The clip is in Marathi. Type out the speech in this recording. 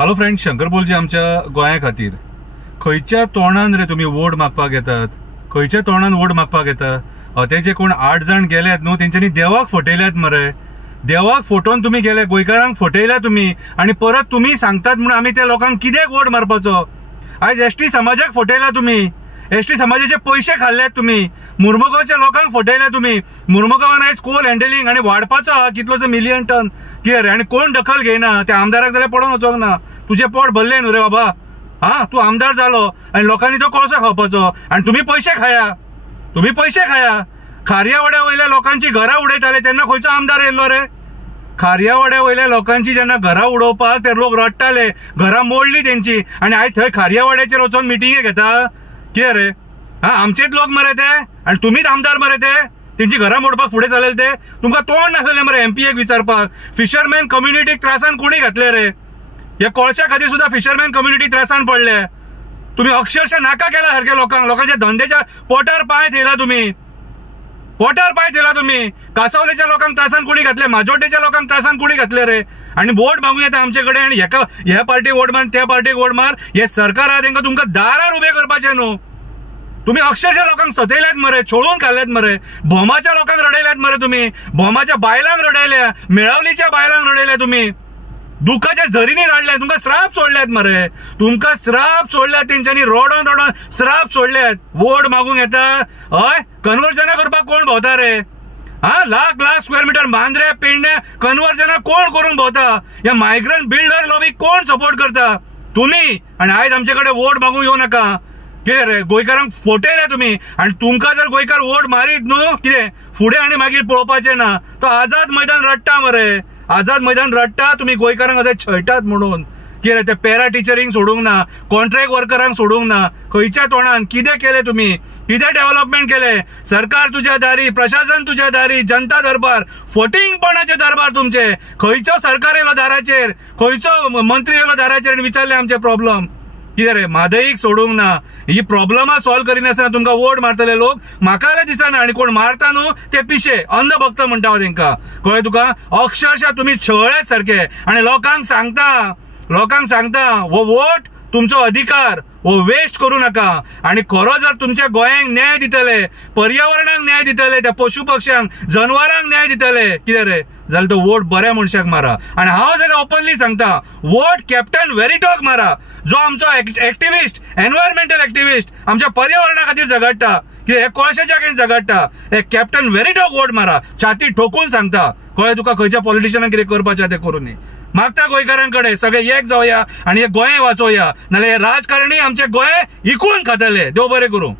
हॅलो फ्रेंड, शंकर बोलचे आमच्या गोंया खातीर खंयच्या तोंडान रे तुम्ही वोट मागपाक येतात? खंयच्या तोंडान वोट मागपाक येता? ते जे कोण 8 जण गेल्यात न्हू, तेंच्यांनी देवाक फटयल्यात मरे. देवाक फटोवन तुम्ही गेले, गोंयकारांक फटयल्या तुम्ही, आणि परत तुम्ही सांगतात म्हणून आम्ही त्या लोकांक कित्याक वोट मारपाचो? आयज एसटी समाजाक फटयला तुम्ही, एसटी समाजाचे पैसे खाल्ल्यात तुम्ही, मुर्मुगांवच्या लोकांक फटयल्या तुम्ही. मुर्मुगांवान आयज कोल हँडलिंग आणि वाडपाचो हा कितलोसो मिलियन टन कितें रे, आणि कोण दखल घेयना? त्या आमदाराक जाल्यार पडोवन वचोंक ना. तुझे पोट भरले न्हू रे बाबा. हा, तू आमदार जालो आणि लोकांनी तो कोळसो खावपाचो, आणि तुम्ही पैसे खाया, तुम्ही पैसे खाया. खार्यावाड्या वयल्या लोकांची घरां उडयताले तेन्ना खंयचो आमदार येयल्लो रे? खार्यावाड्या वयल्या लोकांची जेन्ना घरां उडोवपाक ते लोक रडटाले, घरां मोडली तेंची, आणि आयज थंय खार्यावाड्याचेर वचोन मिटिंगे घेता कितें रे? हा, आमचेच लोक मरे ते, आणि तुम्हीच आमदार मरे ते. तेंची घरां मोडपाक फुडें चलले ते. तुमकां तोंड नासलें मरे एमपीएक विचारपाक? फिशरमॅन कम्युनिटीक त्रासान कोणी घातले रे? हे कोळशा खातीर सुद्धा फिशरमॅन कम्युनिटी त्रासान पडले. तुम्ही अक्षरशः नाका केला सारख्या लोकांच्या धंद्याच्या पोटार पांय थेयला तुम्ही, पोटार पांय थेयला तुम्ही. कासावलेच्या लोकांक त्रासान कोणी घातले? माजोड्डेच्या लोकांक त्रासान कोणी घातले रे? आणि वोट मागूं येता आमचे कडेन, आणि ह्या पार्टीक वोट मार, त्या पार्टीक वोट मार. हे सरकार आहा तेंकां तुमकां दारार उबे करपाचें न्हू. तुम्ही अक्षरशः लोकांक सतयल्यात मरे, छोळून खाल्ल्यात मरे. भोमाच्या लोकांक रडयल्यात मरे तुम्ही, भोमाच्या बायलांक रडयल्या, मेळावलीच्या बायलांक रडयल्या तुम्ही, दुखाच्या झरींनी रडल्यात. तुमकां श्राप सोडल्यात मरे, तुमकां श्राप सोडल्यात तेंच्यांनी. रडोन रडोन श्राप सोडल्यात. वोट मागूंक येता हय, कन्वर्जना करपाक कोण भोंवता रे? हा, लाख लाख स्क्वेअर मीटर बांद्रे पेडण्या कन्वर्जना कोण करून भोंवता? या मायग्रंट बिल्डर लॉबी कोण सपोर्ट करता? तुम्ही. आणि आयज आमचे कडेन वोट मागूंक येऊ नका. कितें रे, गोंयकारांक फटयल्या तुम्ही, आणि तुमकां जर गोंयकार वोट मारीत न्हू, कितें फुडें आनी मागीर पळोवपाचें ना. तो आझाद मैदान रडटा मरे, आझाद मैदान रडटा. तुम्ही गोंयकारांक अशें छळटात म्हणून. कितें ते पॅरा टिचरींक सोडूंक ना, कॉन्ट्रॅक्ट वर्करांक सोडूंक ना. खंयच्या तोंडान कितें केलें तुम्ही? कितें डेव्हलपमेंट केलें? सरकार तुज्या दारी, प्रशासन तुज्या दारी, जनता दरबार, फटिंगपणाचे दरबार तुमचे. खंयचो सरकार येयलो दाराचेर, खंयचो मंत्री येयलो दाराचेर आणि विचारले आमचे प्रॉब्लेम? कितें रे, म्हादईक सोडूंक ना. ही प्रॉब्लमा सॉल्व करिनासतना तुमकां वोट मारतले लोक? म्हाका जाल्यार दिसना. आणि कोण मारता न्हू ते पिशे अंधभक्त म्हणटा हांव तेंकां. कळ्ळें तुका? अक्षरशः तुम्ही छळ्यात सारखे, आणि लोकांक सांगता हो वोट तुमचो अधिकार, हो वेस्ट करू नका. आणि खरो जर तुमच्या गोंयांक न्याय दितले, पर्यावरणाक न्याय दितले, त्या पशु पक्ष्यांक, जनवरांक न्याय दितले, कितें रे, जाल्यार तो वोट बऱ्या मनशाक मारा. आणि हांव जाल्यार ओपनली सांगता, वोट कॅप्टन वेरिटॉक मारा, जो आमचो एक्टिव्हिस्ट, एन्व्हायरमेंटल एक्टिव्हिस्ट, आमच्या पर्यावरणा खातीर झगडटा, कितें हे कोळशाच्या खातीर झगडटा. हे कॅप्टन वेरिटॉक वोट मारा. छाती ठोकून सांगता. कळ्ळें तुका? खंयच्या पॉलिटिशियनाक कितें करपाचें तें करून मागता गोंयकारांकडे सगळे एक जावया आणि हे गोंय वाचोवया. नाल्यार हे राजकारणी आमचे गोंय इकून खातले. देव बरें करूं.